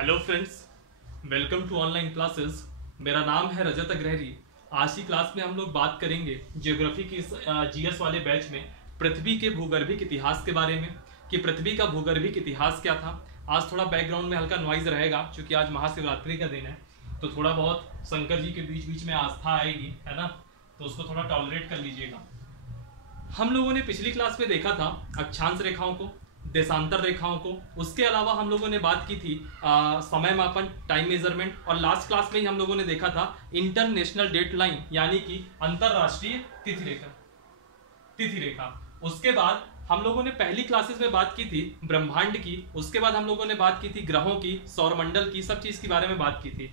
Hello friends, welcome to online classes. मेरा नाम है रजत अग्रहरी। आज की क्लास में हम लोग बात करेंगे ज्योग्राफी की जीएस वाले बैच में पृथ्वी के भूगर्भिक इतिहास के बारे में कि पृथ्वी का भूगर्भिक इतिहास क्या था। आज थोड़ा बैकग्राउंड में हल्का नॉइज रहेगा क्योंकि आज महाशिवरात्रि का दिन है, तो थोड़ा बहुत शंकर जी के बीच बीच में आस्था आएगी, है ना, तो उसको थोड़ा टॉलरेट कर लीजिएगा। हम लोगों ने पिछली क्लास में देखा था अक्षांश रेखाओं को, देशांतर रेखाओं को, उसके अलावा हम लोगों ने बात की थी समय मापन, टाइम मेजरमेंट, और लास्ट क्लास में ही हम लोगों ने देखा था इंटरनेशनल डेट लाइन यानी कि अंतरराष्ट्रीय तिथि रेखा। उसके बाद हम लोगों ने पहली क्लासेस में बात की थी ब्रह्मांड की, उसके बाद हम लोगों ने बात की थी ग्रहों की, सौरमंडल की, सब चीज के बारे में बात की थी।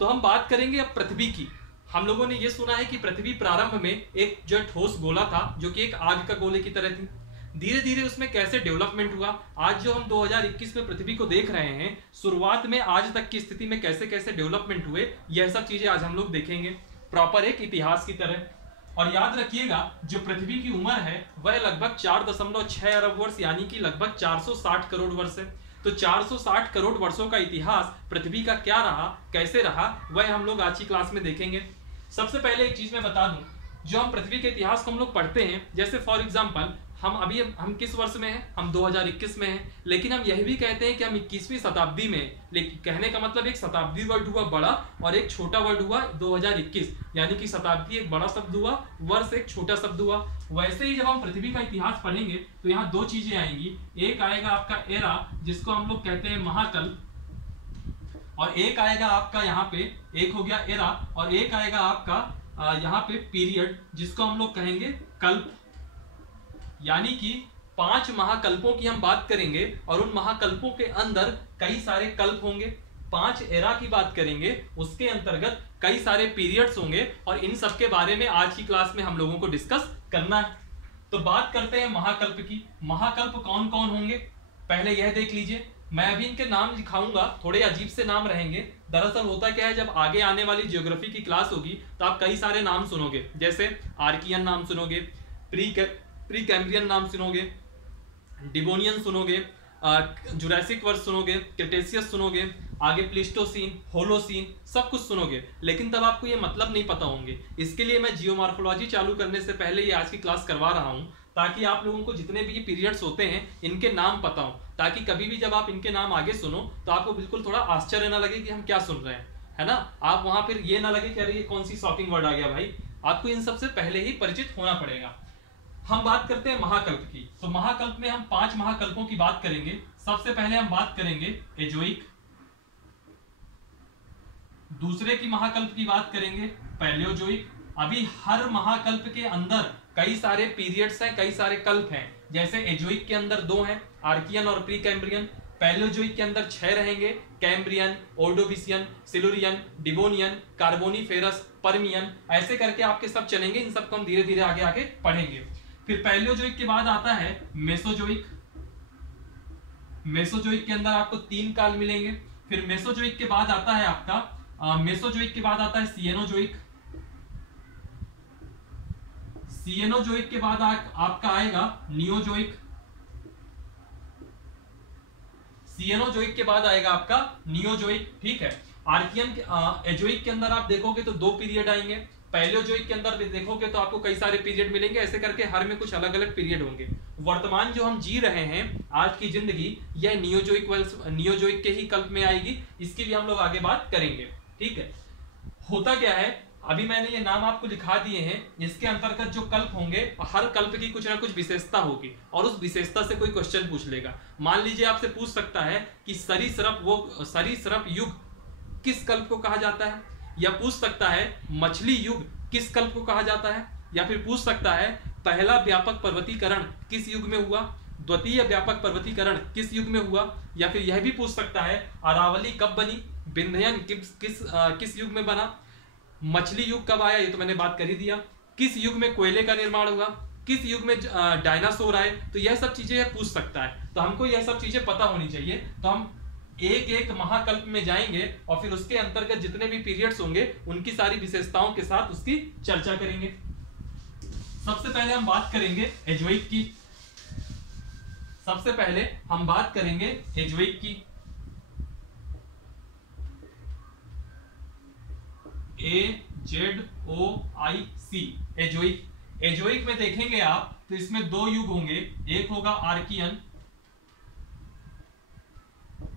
तो हम बात करेंगे अब पृथ्वी की। हम लोगों ने यह सुना है कि पृथ्वी प्रारंभ में एक जो ठोस गोला था जो कि एक आग का गोले की तरह थी। धीरे धीरे उसमें कैसे डेवलपमेंट हुआ, आज जो हम 2021 में पृथ्वी को देख रहे हैं, शुरुआत में आज तक की स्थिति में कैसे कैसे डेवलपमेंट हुए, यह सब चीजें आज हम लोग देखेंगे प्रॉपर एक इतिहास की तरह। और याद रखिएगा जो पृथ्वी की उम्र है वह लगभग 4.6 अरब वर्ष यानी कि लगभग 460 करोड़ वर्ष है। तो 460 करोड़ वर्षों का इतिहास पृथ्वी का क्या रहा, कैसे रहा, वह हम लोग आज की क्लास में देखेंगे। सबसे पहले एक चीज मैं बता दूं, जो हम पृथ्वी के इतिहास को हम लोग पढ़ते हैं, जैसे फॉर एग्जांपल हम किस वर्ष में हैं, हम 2021 में हैं, लेकिन हम यह भी कहते हैं कि हम 21वीं शताब्दी में। लेकिन कहने का मतलब एक शताब्दी वर्ड हुआ बड़ा और एक छोटा वर्ड हुआ 2021, यानी कि शताब्दी एक बड़ा शब्द हुआ, वर्ष एक छोटा शब्द हुआ। वैसे ही जब हम पृथ्वी का इतिहास पढ़ेंगे तो यहाँ दो चीजें आएंगी, एक आएगा आपका एरा जिसको हम लोग कहते हैं महाकल्प, और एक आएगा आपका यहाँ पे, एक हो गया एरा और एक आएगा आपका यहाँ पे पीरियड जिसको हम लोग कहेंगे कल्प। यानी कि 5 महाकल्पों की हम बात करेंगे और उन महाकल्पों के अंदर कई सारे कल्प होंगे। 5 एरा की बात करेंगे, उसके अंतर्गत कई सारे पीरियड्स होंगे, और इन सब के बारे में आज की क्लास में हम लोगों को डिस्कस करना है। तो बात करते हैं महाकल्प की। महाकल्प कौन कौन होंगे पहले यह देख लीजिए। मैं अभी इनके नाम लिखाऊंगा, थोड़े अजीब से नाम रहेंगे। दरअसल होता क्या है, जब आगे आने वाली ज्योग्राफी की क्लास होगी तो आप कई सारे नाम सुनोगे, जैसे आर्कियन नाम सुनोगे, प्री कैम्ब्रियन नाम सुनोगे, डिवोनियन सुनोगे, जुरासिक वर्ष सुनोगे, क्रेटेशियस सुनोगे, आगे प्लीस्टोसीन, होलोसीन, सब कुछ सुनोगे, लेकिन तब आपको ये मतलब नहीं पता होंगे। इसके लिए मैं जियोमॉर्फोलॉजी चालू करने से पहले ये आज की क्लास करवा रहा हूं, ताकि आप लोगों को जितने भी पीरियड्स होते हैं इनके नाम पता हो, ताकि कभी भी जब आप इनके नाम आगे सुनो तो आपको बिल्कुल थोड़ा आश्चर्य ना लगे कि हम क्या सुन रहे हैं, है ना। आप वहां फिर ये ना लगे कि अरे ये कौन सी शॉकिंग वर्ड आ गया भाई। आपको इन सबसे पहले ही परिचित होना पड़ेगा। हम बात करते हैं महाकल्प की। तो महाकल्प में हम 5 महाकल्पों की बात करेंगे। सबसे पहले हम बात करेंगे एजोइक, दूसरे की महाकल्प की बात करेंगे पैलियोजोइक। अभी हर महाकल्प के अंदर कई सारे पीरियड्स हैं, कई सारे कल्प हैं। जैसे एजोइक के अंदर 2 हैं, आर्कियन और प्री कैम्ब्रियन। पैलियोजोइक के अंदर 6 रहेंगे, Cambrian, Ordovician, Silurian, Devonian, Carboniferous, Permian, ऐसे करके आपके सब चलेंगे। इन सबको हम धीरे धीरे आगे आगे पढ़ेंगे। फिर पैलियोजोइक के बाद आता है मेसोजोइक। मेसोजोइक के अंदर आपको 3 काल मिलेंगे। फिर मेसोजोइक के बाद आता है आपका मेसोजोइक के बाद आता है सिएनोजोइक। सिएनोजोइक के बाद आपका आएगा नियोजोइक। सिएनोजोइक के बाद आएगा आपका नियोजोइक, ठीक है। आर्कियन एजोइक के अंदर आप देखोगे तो 2 पीरियड आएंगे। पैलियोजोइक के अंदर भी देखोगे तो आपको कई सारे पीरियड मिलेंगे। ऐसे करके हर में कुछ अलग अलग पीरियड होंगे। वर्तमान जो हम जी रहे हैं आज की जिंदगी, यह नियोजोइक के ही कल्प में आएगी। इसकी भी हम लोग आगे बात करेंगे, ठीक है। होता क्या है, अभी मैंने ये नाम आपको लिखा दिए हैं, इसके अंतर्गत जो कल्प होंगे हर कल्प की कुछ ना कुछ विशेषता होगी, और उस विशेषता से कोई क्वेश्चन पूछ लेगा। मान लीजिए आपसे पूछ सकता है कि सरीसृप युग किस कल्प को कहा जाता है, या पूछ सकता है मछली युग किस कल्प को कहा जाता है, या फिर पूछ सकता है पहला व्यापक पर्वतीकरण किस युग में हुआ, द्वितीय व्यापक पर्वतीकरण किस युग में हुआ, या फिर यह भी पूछ सकता है अरावली कब बनी, विंध्यन किस युग में बना, मछली युग कब आया, ये तो मैंने बात कर ही दिया, किस युग में कोयले का निर्माण हुआ, किस युग में डायनासोर आए, तो यह सब चीजें पूछ सकता है। तो हमको यह सब चीजें पता होनी चाहिए। तो हम एक एक महाकल्प में जाएंगे और फिर उसके अंतर्गत जितने भी पीरियड्स होंगे उनकी सारी विशेषताओं के साथ उसकी चर्चा करेंगे। सबसे पहले हम बात करेंगे एजोइक की। सबसे पहले हम बात करेंगे एजोइक की। AZOIC, Azoic. एजोइक में देखेंगे आप तो इसमें दो युग होंगे, एक होगा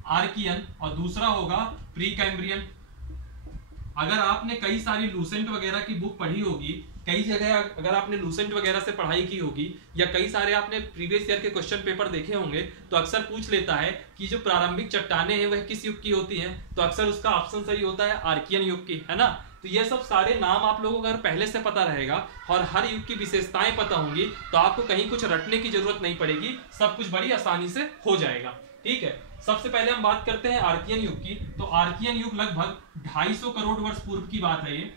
आर्कियन और दूसरा होगा प्रीकैम्ब्रियन। अगर आपने कई सारी लूसेंट वगैरह की बुक पढ़ी होगी, कई जगह अगर आपने लूसेंट वगैरह से पढ़ाई की होगी, या कई सारे आपने प्रीवियस ईयर के क्वेश्चन पेपर देखे होंगे, तो अक्सर पूछ लेता है कि जो प्रारंभिक चट्टानें हैं वह किस युग की होती हैं, तो अक्सर उसका ऑप्शन सही होता है आर्कियन युग की, है ना। तो ये सब सारे नाम आप लोगों को अगर पहले से पता रहेगा और हर युग की विशेषताएं पता होंगी तो आपको कहीं कुछ रटने की जरूरत नहीं पड़ेगी, सब कुछ बड़ी आसानी से हो जाएगा। ठीक है, सबसे पहले हम बात करते हैं आर्कियन युग की। तो आर्कियन युग लगभग 250 करोड़ वर्ष पूर्व की बात है, ये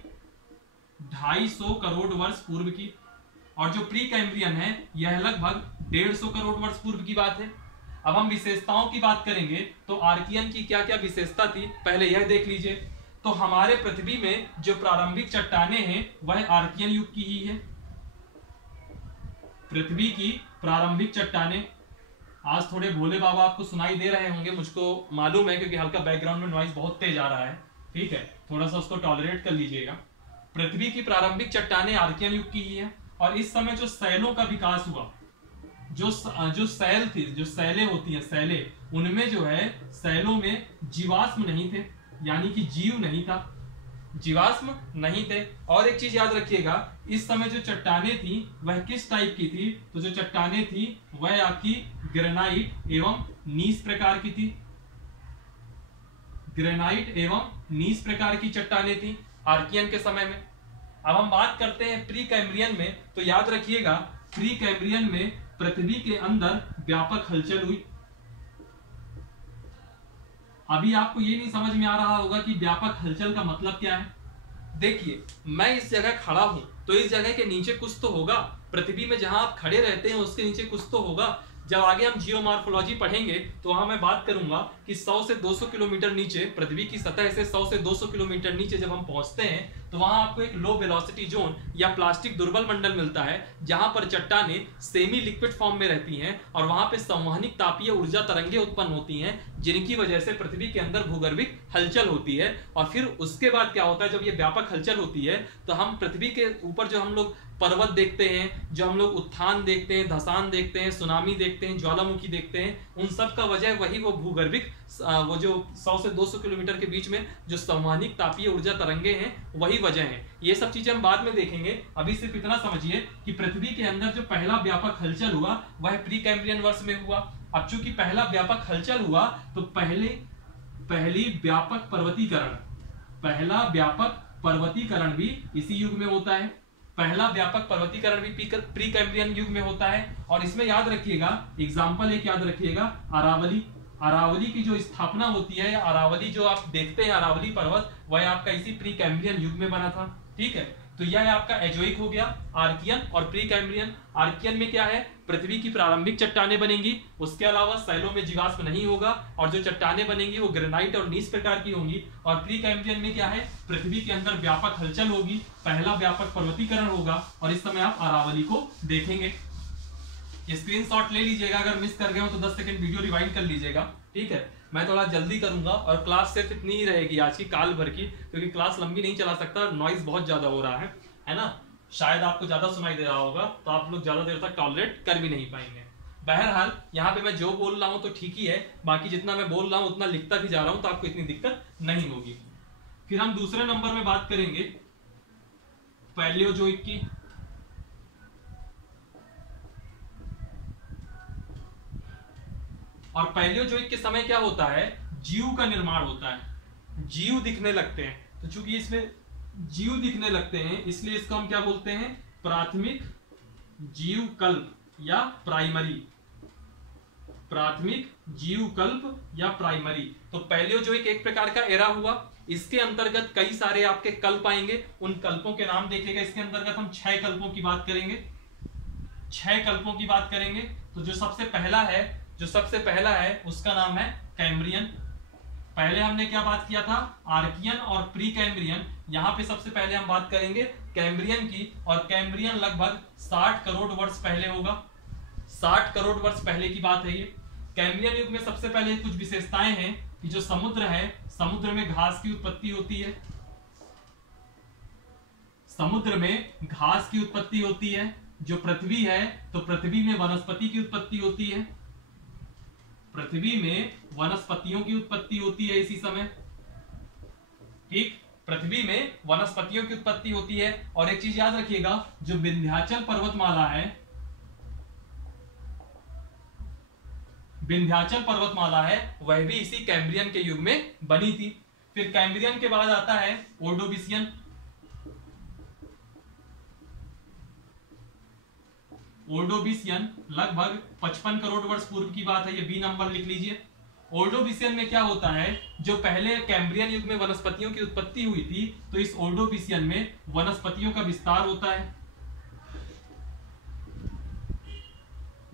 250 करोड़ वर्ष पूर्व की। और जो प्री कैम्ब्रियन है यह लगभग 150 करोड़ वर्ष पूर्व की बात है। अब हम विशेषताओं की बात करेंगे तो आर्कियन की क्या क्या विशेषता थी पहले यह देख लीजिए। तो हमारे पृथ्वी में जो प्रारंभिक चट्टानें हैं वह आर्कियन युग की ही है। पृथ्वी की प्रारंभिक चट्टानें, आज थोड़े भोले बाबा आपको सुनाई दे रहे होंगे, मुझको मालूम है क्योंकि हल्का बैकग्राउंड में नॉइज बहुत तेज आ रहा है। ठीक है, थोड़ा सा उसको टॉलरेट कर लीजिएगा। पृथ्वी की प्रारंभिक चट्टानें आर्कियन युग की ही है। और इस समय जो सैलों का विकास हुआ, जो सैल थी, जो सैलें होती हैं सैले, उनमें जो है सैलों में जीवाश्म नहीं थे, यानी कि जीव नहीं था, जीवाश्म नहीं थे। और एक चीज याद रखिएगा, इस समय जो चट्टानें थी वह किस टाइप की थी, तो जो चट्टानें थी वह आपकी ग्रेनाइट एवं नीस प्रकार की थी। ग्रेनाइट एवं नीस प्रकार की चट्टानें थी आर्कियन के समय में। अब हम बात करते हैं प्री कैम्ब्रियन में। तो याद रखिएगा, प्री कैम्ब्रियन में पृथ्वी के अंदर व्यापक हलचल हुई। अभी आपको ये नहीं समझ में आ रहा होगा कि व्यापक हलचल का मतलब क्या है। देखिए, मैं इस जगह खड़ा हूं तो इस जगह के नीचे कुछ तो होगा, पृथ्वी में जहां आप खड़े रहते हैं उसके नीचे कुछ तो होगा। जब आगे हम जियोमॉर्फोलॉजी पढ़ेंगे तो वहां मैं बात करूंगा कि 100 से 200 किलोमीटर नीचे, पृथ्वी की सतह से 100 से 200 किलोमीटर नीचे जब हम पहुंचते हैं तो वहां आपको एक लो वेलोसिटी जोन या प्लास्टिक दुर्बल मंडल मिलता है, जहां पर चट्टानें सेमी लिक्विड फॉर्म में रहती हैं और वहां पे संवहनिक तापीय ऊर्जा तरंगें उत्पन्न होती हैं, जिनकी वजह से पृथ्वी के अंदर भूगर्भिक हलचल होती है। और फिर उसके बाद क्या होता है, जब ये व्यापक हलचल होती है तो हम पृथ्वी के ऊपर जो हम लोग पर्वत देखते हैं, जो हम लोग उत्थान देखते हैं, धसान देखते हैं, सुनामी देखते हैं, ज्वालामुखी देखते हैं, उन सब का वजह वही वो भूगर्भिक, वो जो 100 से 200 किलोमीटर के बीच में जो संवहनिक तापीय ऊर्जा तरंगे हैं वही वजह है। ये सब चीजें हम बाद में देखेंगे, अभी सिर्फ इतना समझिए कि पृथ्वी के अंदर जो पहला व्यापक हलचल हुआ वह प्री कैम्ब्रियन वर्ष में हुआ। अब चूंकि पहला व्यापक हलचल हुआ तो पहली व्यापक पर्वतीकरण, पहला व्यापक पर्वतीकरण भी इसी युग में होता है। पहला व्यापक पर्वतीकरण भी प्री कैम्ब्रियन युग में होता है। और इसमें याद रखिएगा, एग्जाम्पल एक याद रखिएगा, अरावली। अरावली की जो स्थापना होती है, अरावली जो आप देखते हैं अरावली पर्वत, वह आपका इसी प्री कैम्ब्रियन युग में बना था। ठीक है, तो यह आपका एजोइक हो गया, आर्कियन और प्री कैम्ब्रियन। आर्कियन में क्या है, पृथ्वी की प्रारंभिक चट्टानें बनेंगी, उसके अलावा सैलों में जीवाश्म नहीं होगा और जो चट्टानें बनेंगी वो ग्रेनाइट और नीस प्रकार की होंगी। और प्री कैम्ब्रियन में क्या है, पृथ्वी के अंदर व्यापक हलचल होगी, पहला व्यापक पर्वतीकरण होगा और इस समय आप अरावली को देखेंगे। स्क्रीनशॉट ले लीजिएगा, अगर मिस कर गए हो तो 10 सेकंड वीडियो रिवाइंड कर लीजिएगा। ठीक है, मैं थोड़ा जल्दी करूंगा और क्लास सिर्फ इतनी ही रहेगी आज की, काल भर की, क्योंकि क्लास लंबी नहीं चला सकता, नॉइज बहुत ज्यादा हो रहा है ना। शायद आपको ज्यादा सुनाई दे रहा होगा तो आप लोग ज्यादा देर तक टॉलरेट कर भी नहीं पाएंगे। बहरहाल यहाँ पे मैं जो बोल रहा हूँ तो ठीक ही है, बाकी जितना मैं बोल रहा हूँ उतना लिखता भी जा रहा हूँ तो आपको इतनी दिक्कत नहीं होगी। फिर हम दूसरे नंबर में बात करेंगे पैलियोजोइक की। और पैलियोजोइक के समय क्या होता है, जीव का निर्माण होता है, जीव दिखने लगते हैं। तो चूंकि इसमें जीव दिखने लगते हैं इसलिए इसको हम क्या बोलते हैं, प्राथमिक जीव कल्प या प्राइमरी, प्राथमिक जीव कल्प या प्राइमरी। तो पैलियोजोइक एक प्रकार का एरा हुआ, इसके अंतर्गत कई सारे आपके कल्प आएंगे, उन कल्पों के नाम देखिएगा। इसके अंतर्गत हम 6 कल्पों की बात करेंगे, 6 कल्पों की बात करेंगे। तो जो सबसे पहला है उसका नाम है कैम्ब्रियन। पहले हमने क्या बात किया था, आर्कियन और प्री कैम्ब्रियन। यहां पे सबसे पहले हम बात करेंगे कैम्ब्रियन की, और कैम्ब्रियन लगभग 60 करोड़ वर्ष पहले होगा, 60 करोड़ वर्ष पहले की बात है ये। कैम्ब्रियन युग में सबसे पहले कुछ विशेषताएं हैं कि जो समुद्र है, समुद्र में घास की उत्पत्ति होती है, समुद्र में घास की उत्पत्ति होती है, जो पृथ्वी है तो पृथ्वी में वनस्पति की उत्पत्ति होती है, पृथ्वी में वनस्पतियों की उत्पत्ति होती है इसी समय। ठीक, पृथ्वी में वनस्पतियों की उत्पत्ति होती है। और एक चीज याद रखिएगा, जो विंध्याचल पर्वतमाला है, विंध्याचल पर्वतमाला है, वह भी इसी कैम्ब्रियन के युग में बनी थी। फिर कैम्ब्रियन के बाद आता है ओर्डोविशियन। ओर्डोविशियन लगभग 55 करोड़ वर्ष पूर्व की बात है, ये बी नंबर लिख लीजिए। ओर्डोविशियन में क्या होता है, जो पहले कैम्ब्रियन युग में वनस्पतियों की उत्पत्ति हुई थी, तो इस ओर्डोविशियन में वनस्पतियों का विस्तार होता है।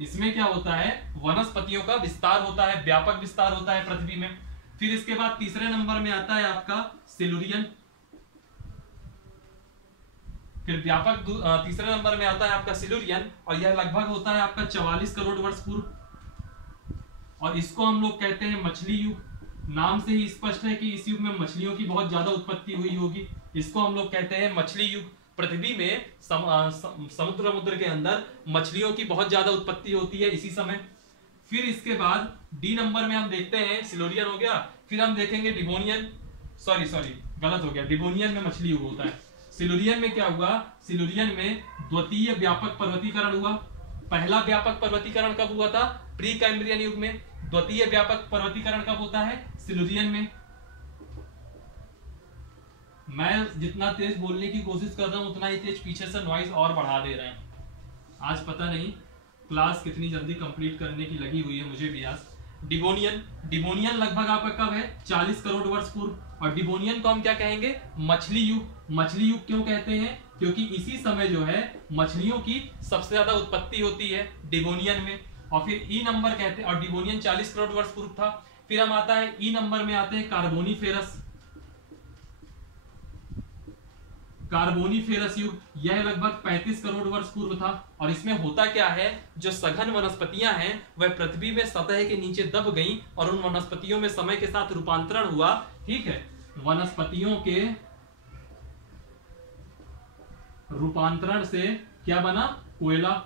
इसमें क्या होता है, वनस्पतियों का विस्तार होता है, व्यापक विस्तार होता है पृथ्वी में। फिर इसके बाद तीसरे नंबर में आता है आपका सिलुरियन। फिर व्यापक तीसरे नंबर में आता है आपका सिलुरियन, और यह लगभग होता है आपका 44 करोड़ वर्ष पूर्व। और इसको हम लोग कहते हैं मछली युग। नाम से ही स्पष्ट है कि इस युग में मछलियों की बहुत ज्यादा उत्पत्ति हुई होगी। इसको हम लोग कहते हैं मछली युग। पृथ्वी में समुद्र के अंदर मछलियों की बहुत ज्यादा उत्पत्ति होती है इसी समय। फिर इसके बाद डी नंबर में हम देखते हैं सिलोरियन हो गया। फिर हम देखेंगे डिवोनियन, सॉरी गलत हो गया, डिवोनियन में मछली युग होता है। सिलुरियन में क्या हुआ, सिलुरियन में द्वितीय व्यापक पर्वतीकरण हुआ। पहला व्यापक पर्वतीकरण कब हुआ था, प्री कैम्ब्रियन युग में। द्वितीय व्यापक पर्वतीकरण कब होता है, सिलुरियन में। मैं जितना तेज बोलने की कोशिश कर रहा हूं उतना ही तेज पीछे से नॉइज और बढ़ा दे रहे हैं। आज पता नहीं क्लास कितनी जल्दी कंप्लीट करने की लगी हुई है, मुझे भी आज। डिवोनियन लगभग आपका कब है, 40 करोड़ वर्ष पूर्व। और डिवोनियन को हम क्या कहेंगे, मछली युग। मछली युग क्यों कहते हैं, क्योंकि इसी समय जो है मछलियों की सबसे ज्यादा उत्पत्ति होती है डिवोनियन में। और फिर ई नंबर कहते हैं, और डिवोनियन 40 करोड़ वर्ष पूर्व था। फिर हम आता है ई नंबर में आते हैं कार्बोनीफेरस। कार्बोनीफेरस युग, यह लगभग 35 करोड़ वर्ष पूर्व था। और इसमें होता क्या है, जो सघन वनस्पतियां हैं वह पृथ्वी में सतह के नीचे दब गईं और उन वनस्पतियों में समय के साथ रूपांतरण हुआ। ठीक है, वनस्पतियों के रूपांतरण से क्या बना, कोयला।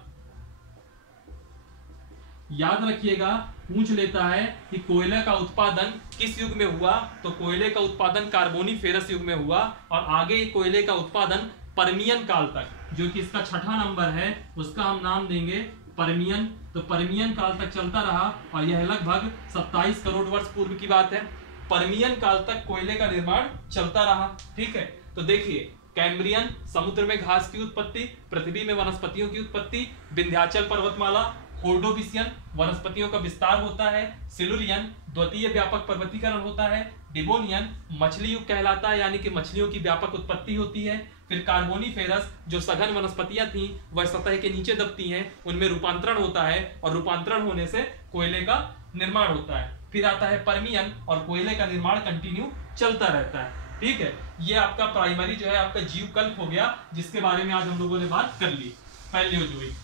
याद रखिएगा, पूछ लेता है कि कोयले का उत्पादन किस युग में हुआ, तो कोयले का उत्पादन कार्बोनीफेरस युग में हुआ। और आगे कोयले का उत्पादन परमियन काल तक, जो कि इसका छठा नंबर है, उसका हम नाम देंगे परमियन। तो परमियन काल तक चलता रहा और यह लगभग 27 करोड़ वर्ष पूर्व की बात है। परमियन काल तक कोयले का निर्माण चलता रहा। ठीक है, तो देखिए, कैम्ब्रियन समुद्र में घास की उत्पत्ति, पृथ्वी में वनस्पतियों की उत्पत्ति, विंध्याचल पर्वतमाला, ओर्डोविशियन वनस्पतियों का विस्तार होता है, सिलुरियन द्वितीय व्यापक पर्वतीकरण होता है, डिवोनियन मछली युग कहलाता है, यानी कि मछलियों की व्यापक उत्पत्ति होती है। फिर कार्बोनीफेरस, जो सघन वनस्पतियां थी वह सतह के नीचे दबती हैं, उनमें रूपांतरण होता है और रूपांतरण होने से कोयले का निर्माण होता है। फिर आता है परमियन और कोयले का निर्माण कंटिन्यू चलता रहता है। ठीक है, ये आपका प्राइमरी जो है आपका जीवकल्प हो गया, जिसके बारे में आज हम लोगों ने बात कर ली। पैलियोजोइक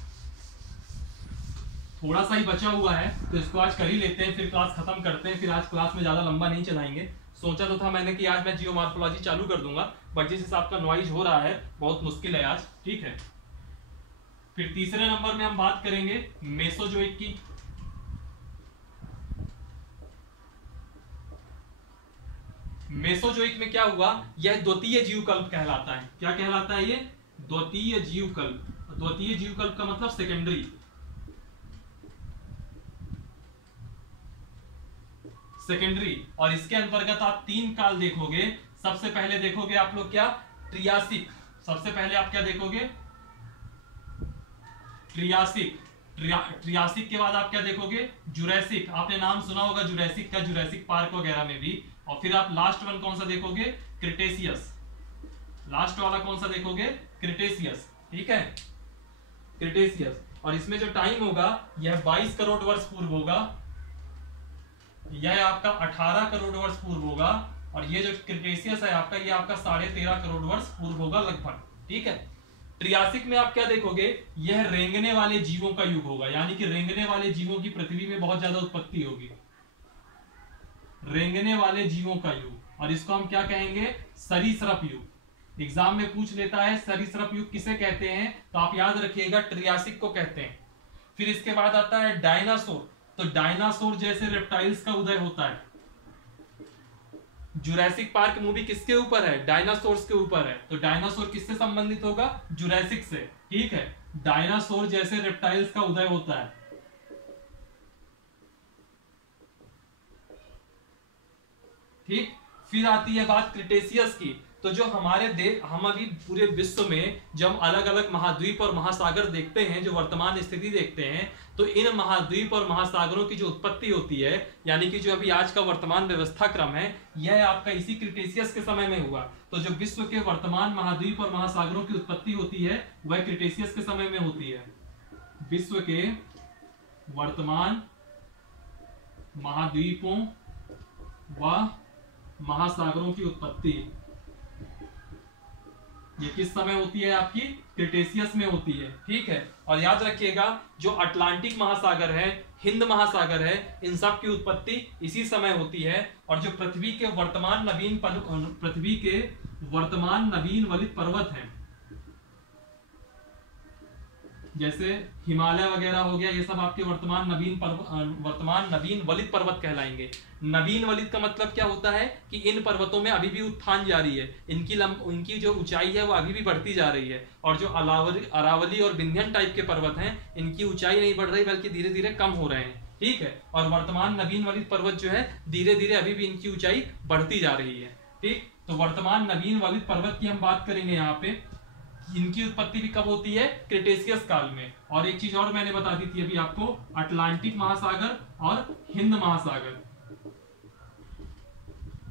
थोड़ा सा ही बचा हुआ है तो इसको आज कर ही लेते हैं, फिर क्लास खत्म करते हैं। फिर आज क्लास में ज्यादा लंबा नहीं चलाएंगे। सोचा तो था मैंने कि आज मैं जियोमॉर्फोलॉजी चालू कर दूंगा, बट जिस हिसाब का नॉइज हो रहा है बहुत मुश्किल है आज। ठीक है, फिर तीसरे नंबर में हम बात करेंगे मेसोजोइक की। मेसोजोइक में क्या हुआ, यह द्वितीय जीवकल्प कहलाता है। क्या कहलाता है ये, द्वितीय जीवकल्प। द्वितीय जीवकल्प का मतलब सेकेंडरी, और इसके अंतर्गत आप 3 काल देखोगे। सबसे पहले देखोगे आप लोग क्या, ट्रियासिक। सबसे पहले आप क्या देखोगे, ट्रियासिक। ट्रियासिक के बाद आप क्या देखोगे, जुरैसिक। आपने नाम सुना होगा जुरैसिक का, जुरैसिक पार्क वगैरह में भी। और फिर आप लास्ट वन कौन सा देखोगे, क्रिटेशियस। लास्ट वाला कौन सा देखोगे, क्रिटेशियस। ठीक है, क्रिटेशियस। और इसमें जो टाइम होगा यह 22 करोड़ वर्ष पूर्व होगा, यह आपका 18 करोड़ वर्ष पूर्व होगा। और ये जो क्रिटेशियस है आपका, ये आपका 13.5 करोड़ वर्ष पूर्व होगा लगभग। ठीक है, ट्रियासिक में आप क्या देखोगे, यह रेंगने वाले जीवों का युग होगा, यानी कि रेंगने वाले जीवों की पृथ्वी में बहुत ज्यादा उत्पत्ति होगी। रेंगने वाले जीवों का युग, और इसको हम क्या कहेंगे, सरीसृप युग। एग्जाम में पूछ लेता है सरीसृप युग किसे कहते हैं, तो आप याद रखिएगा ट्रियासिक को कहते हैं। फिर इसके बाद आता है डायनासोर, तो डायनासोर जैसे रेप्टाइल्स का उदय होता है। जुरैसिक पार्क मूवी किसके ऊपर है, डायनासोर्स के ऊपर है, तो डायनासोर किससे संबंधित होगा, जुरैसिक से। ठीक है, डायनासोर जैसे रेप्टाइल्स का उदय होता है। ठीक, फिर आती है बात क्रिटेशियस की, तो जो हमारे देश, हम अभी पूरे विश्व में जब अलग अलग महाद्वीप और महासागर देखते हैं, जो वर्तमान स्थिति देखते हैं, तो इन महाद्वीप और महासागरों की जो उत्पत्ति होती है, यानी कि जो अभी आज का वर्तमान व्यवस्था क्रम है, यह आपका इसी क्रिटेशियस के समय में हुआ। तो जो विश्व के वर्तमान महाद्वीप और महासागरों की उत्पत्ति होती है वह क्रिटेशियस के समय में होती है। विश्व के वर्तमान महाद्वीपों व महासागरों की उत्पत्ति ये किस समय होती है, आपकी क्रिटेशियस में होती है। ठीक है, और याद रखिएगा जो अटलांटिक महासागर है, हिंद महासागर है, इन सब की उत्पत्ति इसी समय होती है। और जो पृथ्वी के वर्तमान नवीन वलित पर्वत हैं, जैसे हिमालय वगैरह हो गया, ये सब आपके वर्तमान नवीन वलित पर्वत कहलाएंगे। नवीन वलित का मतलब क्या होता है कि इन पर्वतों में अभी भी उत्थान जारी है, उनकी जो ऊंचाई है वो अभी भी बढ़ती जा रही है। और जो अरावली और विंध्यन टाइप के पर्वत हैं, इनकी ऊंचाई नहीं बढ़ रही बल्कि धीरे धीरे कम हो रहे हैं। ठीक है, और वर्तमान नवीन वलित पर्वत जो है धीरे धीरे अभी भी इनकी ऊंचाई बढ़ती जा रही है। ठीक, तो वर्तमान नवीन वलित पर्वत की हम बात करेंगे यहाँ पे, इनकी उत्पत्ति भी कब होती है, क्रिटेशियस काल में। और एक चीज और मैंने बता दी थी अभी आपको, अटलांटिक महासागर और हिंद महासागर,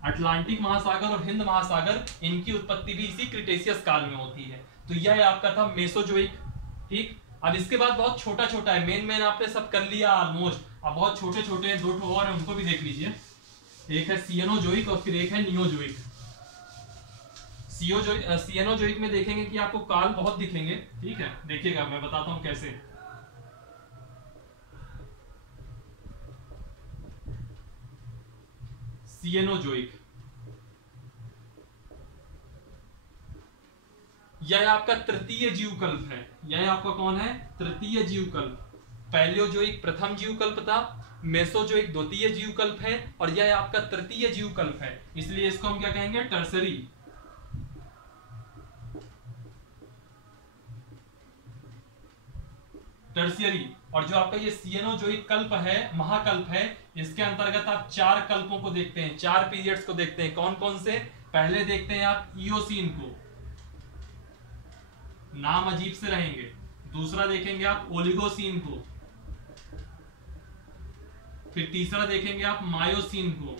अटलांटिक महासागर और हिंद महासागर, इनकी उत्पत्ति भी इसी क्रिटेशियस काल में होती है। तो यह आपका था मेसोजोइक। ठीक, अब इसके बाद बहुत छोटा छोटा है, मेन आपने सब कर लिया ऑलमोस्ट, अब बहुत छोटे छोटे हैं, दो ठो और है, उनको भी देख लीजिए। एक है सिएनोजोइक और फिर एक है नियोजोइक। सिएनोजोइक में देखेंगे कि आपको काल बहुत दिखेंगे। ठीक है, देखिएगा मैं बताता हूं कैसे। सिएनोजोइक, यह आपका तृतीय जीवकल्प है। यह आपका कौन है, तृतीय जीवकल्प। पैलियोजोइक प्रथम जीवकल्प था, मेसोजोइक द्वितीय जीवकल्प है, और यह आपका तृतीय जीवकल्प है, इसलिए इसको हम क्या कहेंगे, टर्सरी। टर्शियरी। और जो आपका ये सिएनोजोइक कल्प है, महाकल्प है, इसके अंतर्गत आप 4 कल्पों को देखते हैं, 4 पीरियड्स को देखते हैं। कौन कौन से, पहले देखते हैं आप इयोसीन को, नाम अजीब से रहेंगे। दूसरा देखेंगे आप ओलिगोसीन को, फिर तीसरा देखेंगे आप मायोसीन को,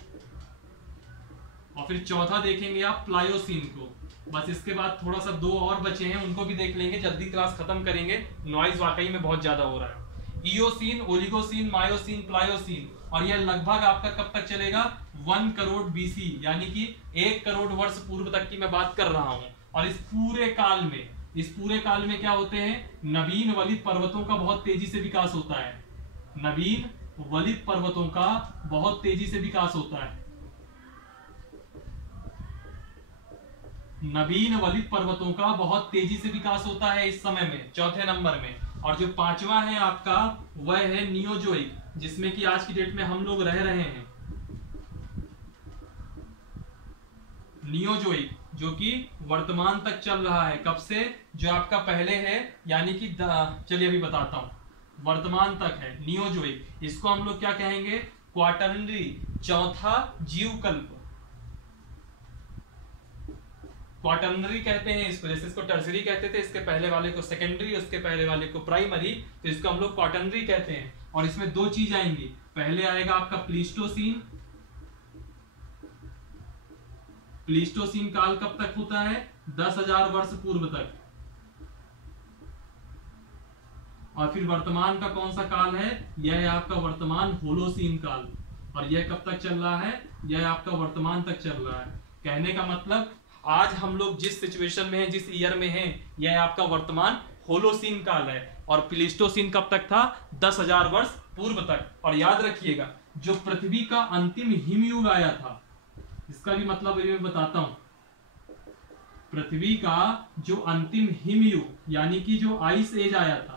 और फिर चौथा देखेंगे आप प्लायोसीन को। बस इसके बाद थोड़ा सा 2 और बचे हैं, उनको भी देख लेंगे, जल्दी क्लास खत्म करेंगे, नॉइज वाकई में बहुत ज्यादा हो रहा है। इयोसीन, ओलिगोसीन, मायोसीन, प्लायोसीन, और यह लगभग आपका कब तक चलेगा, 1 करोड़ बीसी, यानी कि 1 करोड़ वर्ष पूर्व तक की मैं बात कर रहा हूं। और इस पूरे काल में क्या होते हैं, नवीन वलित पर्वतों का बहुत तेजी से विकास होता है। नवीन वलित पर्वतों का बहुत तेजी से विकास होता है। नवीन वलित पर्वतों का बहुत तेजी से विकास होता है इस समय में, चौथे नंबर में। और जो 5वां है आपका, वह है नियोजोइक, जिसमें कि आज की डेट में हम लोग रह रहे हैं। नियोजोइक जो कि वर्तमान तक चल रहा है, कब से, जो आपका पहले है, यानी कि चलिए अभी बताता हूं, वर्तमान तक है नियोजोइक। इसको हम लोग क्या कहेंगे, क्वाटरनरी, चौथा जीवकल्प। क्वाटरनरी कहते हैं इसको, जैसे इसको टर्सरी कहते थे, इसके पहले वाले को सेकेंडरी, उसके पहले वाले को प्राइमरी, तो इसको हम लोग क्वाटरनरी कहते हैं। और इसमें 2 चीज आएंगी, पहले आएगा आपका प्लीस्टोसीन। प्लीस्टोसीन काल कब तक होता है, 10,000 वर्ष पूर्व तक। और फिर वर्तमान का कौन सा काल है, यह है आपका वर्तमान होलोसीन काल। और यह कब तक चल रहा है, यह आपका वर्तमान तक चल रहा है। कहने का मतलब आज हम लोग जिस सिचुएशन में हैं, जिस ईयर में हैं, यह आपका वर्तमान होलोसीन काल है। और प्लीस्टोसीन कब तक था, 10,000 वर्ष पूर्व तक। और याद रखिएगा, जो पृथ्वी का अंतिम हिमयुग आया था, इसका भी मतलब मैं बताता हूं। पृथ्वी का जो अंतिम हिमयुग यानी कि जो आइस एज आया था,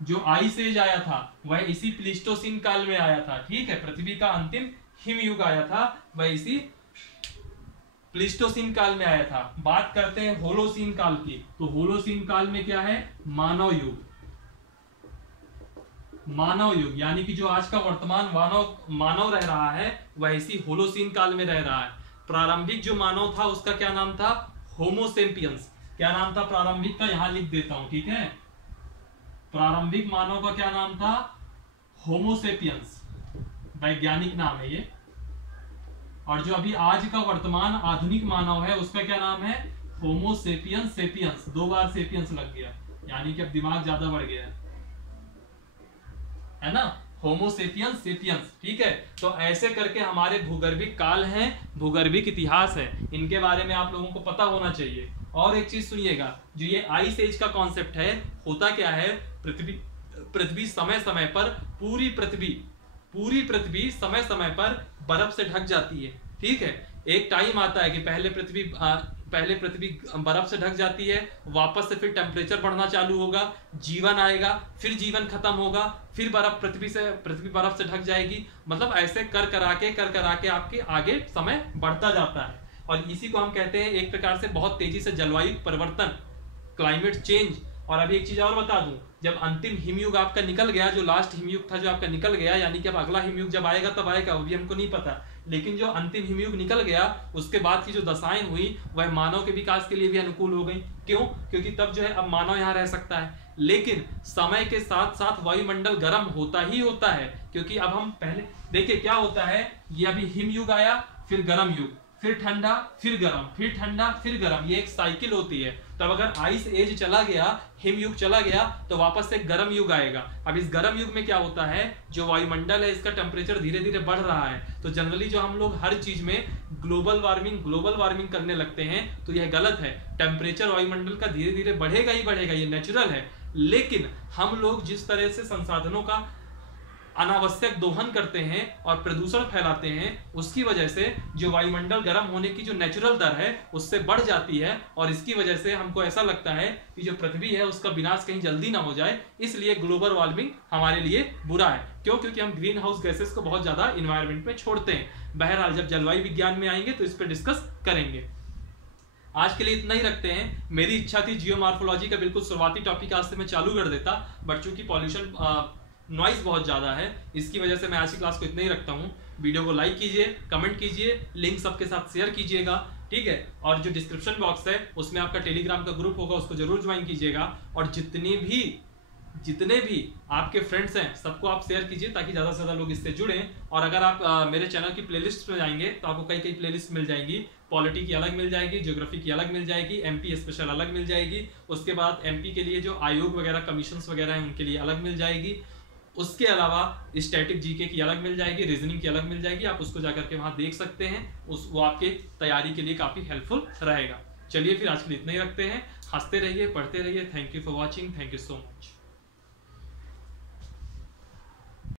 जो आइस एज आया था वह इसी प्लीस्टोसीन काल में आया था। ठीक है, पृथ्वी का अंतिम हिमयुग आया था वह इसी प्लीस्टोसीन काल में आया था। बात करते हैं होलोसीन काल की, तो होलोसीन काल में क्या है, मानव युग। मानव युग यानी कि जो आज का वर्तमान मानव रह रहा है वह इसी होलोसीन काल में रह रहा है। प्रारंभिक जो मानव था उसका क्या नाम था, होमोसेपियंस। क्या नाम था प्रारंभिक का, यहां लिख देता हूं, ठीक है। प्रारंभिक मानव का क्या नाम था, होमोसेपियंस, वैज्ञानिक नाम है ये। और जो अभी आज का वर्तमान आधुनिक मानव है उसका क्या नाम है, होमोसेपियंस सेपियंस। 2 बार सेपियंस लग गया, यानी कि अब दिमाग ज्यादा बढ़ गया है ना, होमोसेपियंस सेपियंस। ठीक है, तो ऐसे करके हमारे भूगर्भिक काल हैं, भूगर्भिक इतिहास है, इनके बारे में आप लोगों को पता होना चाहिए। और एक चीज सुनिएगा, जो ये आइस एज का कॉन्सेप्ट है, होता क्या है, पृथ्वी समय समय पर पूरी पृथ्वी समय समय पर बर्फ से ढक जाती है। ठीक है, एक टाइम आता है कि पहले पृथ्वी बर्फ से ढक जाती है, वापस से फिर टेम्परेचर बढ़ना चालू होगा, जीवन आएगा, फिर जीवन खत्म होगा, फिर पृथ्वी बर्फ से ढक जाएगी। मतलब ऐसे कर करा के आपके आगे समय बढ़ता जाता है। और इसी को हम कहते हैं एक प्रकार से बहुत तेजी से जलवायु परिवर्तन, क्लाइमेट चेंज। और अभी एक चीज और बता दूं, जब अंतिम हिमयुग आपका निकल गया, जो लास्ट हिमयुग था जो आपका निकल गया, यानी कि अब अगला हिमयुग जब आएगा तब आएगा, वो भी हमको नहीं पता, लेकिन जो अंतिम हिमयुग निकल गया उसके बाद की जो दशाएं हुई वह मानव के विकास के लिए भी अनुकूल हो गई। क्यों? क्योंकि तब जो है अब मानव यहाँ रह सकता है। लेकिन समय के साथ साथ वायुमंडल गर्म होता ही होता है, क्योंकि अब हम पहले देखिए क्या होता है, ये अभी हिमयुग आया, फिर गर्म युग, फिर ठंडा, फिर गर्म, फिर ठंडा, फिर गर्म, ये एक साइकिल होती है। तब अगर आइस एज चला गया, हिम युग चला गया, तो वापस से गर्म युग आएगा। अब इस गर्म युग में क्या होता है, जो वायुमंडल है इसका टेम्परेचर धीरे धीरे बढ़ रहा है। तो जनरली जो हम लोग हर चीज में ग्लोबल वार्मिंग करने लगते हैं, तो यह गलत है। टेम्परेचर वायुमंडल का धीरे धीरे बढ़ेगा ही बढ़ेगा, ये नेचुरल है। लेकिन हम लोग जिस तरह से संसाधनों का अनावश्यक दोहन करते हैं और प्रदूषण फैलाते हैं, उसकी वजह से जो वायुमंडल गर्म होने की जो नेचुरल दर है उससे बढ़ जाती है। और इसकी वजह से हमको ऐसा लगता है कि जो पृथ्वी है उसका विनाश कहीं जल्दी ना हो जाए, इसलिए ग्लोबल वार्मिंग हमारे लिए बुरा है। क्यों? क्योंकि हम ग्रीन हाउस गैसेस को बहुत ज्यादा इन्वायरमेंट में छोड़ते हैं। बहरहाल जब जलवायु विज्ञान में आएंगे तो इस पर डिस्कस करेंगे। आज के लिए इतना ही रखते हैं। मेरी इच्छा थी जियोमॉर्फोलॉजी का बिल्कुल शुरुआती टॉपिक आज से मैं चालू कर देता, बट चूंकि पॉल्यूशन नॉइज बहुत ज्यादा है, इसकी वजह से मैं आज की क्लास को इतना ही रखता हूँ। वीडियो को लाइक कीजिए, कमेंट कीजिए, लिंक सबके साथ शेयर कीजिएगा, ठीक है। और जो डिस्क्रिप्शन बॉक्स है उसमें आपका टेलीग्राम का ग्रुप होगा, उसको जरूर ज्वाइन कीजिएगा। और जितने भी आपके फ्रेंड्स हैं सबको आप शेयर कीजिए, ताकि ज्यादा से ज्यादा लोग इससे जुड़ें। और अगर आप मेरे चैनल की प्लेलिस्ट में जाएंगे तो आपको कई प्लेलिस्ट मिल जाएंगी। पॉलिटी की अलग मिल जाएगी, ज्योग्राफी की अलग मिल जाएगी, एमपी स्पेशल अलग मिल जाएगी, उसके बाद एमपी के लिए जो आयोग वगैरह कमीशंस वगैरह हैं उनके लिए अलग मिल जाएगी, उसके अलावा स्टैटिक जीके की अलग मिल जाएगी, रीजनिंग की अलग मिल जाएगी। आप उसको जाकर के वहां देख सकते हैं, वो आपके तैयारी के लिए काफी हेल्पफुल रहेगा। चलिए फिर आज के लिए इतना ही रखते हैं। हंसते रहिए, पढ़ते रहिए। Thank you for watching, thank you so much.